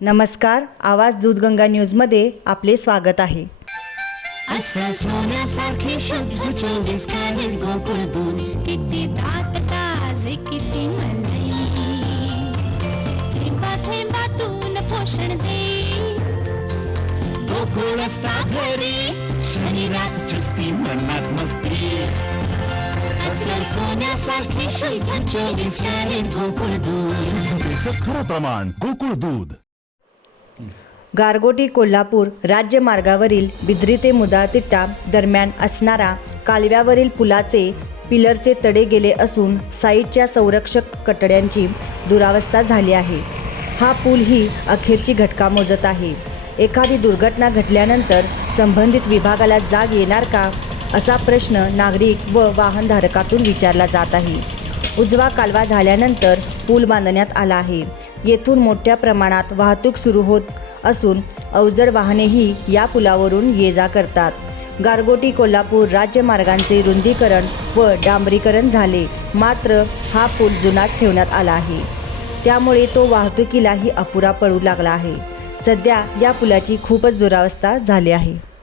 नमस्कार आवाज दूधगंगा न्यूजमध्ये आपले स्वागत आहे. असं सोन्यासारखे शुद्ध चोवीस गोकुळ दूध. किती दाट ताजे किती मलाई. थेंबा थेंबातून पोषण दे. गोकुळ असता घरी शरीरात चुस्ती मनात मस्ती. असं सोन्यासारखे शुद्ध चोवीस कॅरेट गोकुळ दूध. शुद्धतेचं खरं प्रमाण गोकुळ दूध. गारगोटी कोल्हापूर राज्यमार्गावरील बिद्री ते मुदातिट्टा दरम्यान असणारा कालव्यावरील पुलाचे पिलरचे तडे गेले असून साईडच्या संरक्षक कटड्यांची दुरावस्था झाली आहे. हा पूल ही अखेरची घटका मोजत आहे. एखादी दुर्घटना घडल्यानंतर संबंधित विभागाला जाग येणार का? असा प्रश्न नागरिक व वाहनधारकातून विचारला जात आहे. उजवा कालवा झाल्यानंतर पूल बांधण्यात आला आहे. येथून मोठ्या प्रमाणात वाहतूक सुरू होत असून अवजड वाहनेही या पुलावरून ये जा करतात. गारगोटी कोल्हापूर राज्यमार्गांचे रुंदीकरण व डांबरीकरण झाले. मात्र हा पूल जुनाच ठेवण्यात आला आहे. त्यामुळे तो वाहतुकीलाही अपुरा पडू लागला आहे. सध्या या पुलाची खूपच दुरावस्था झाली आहे.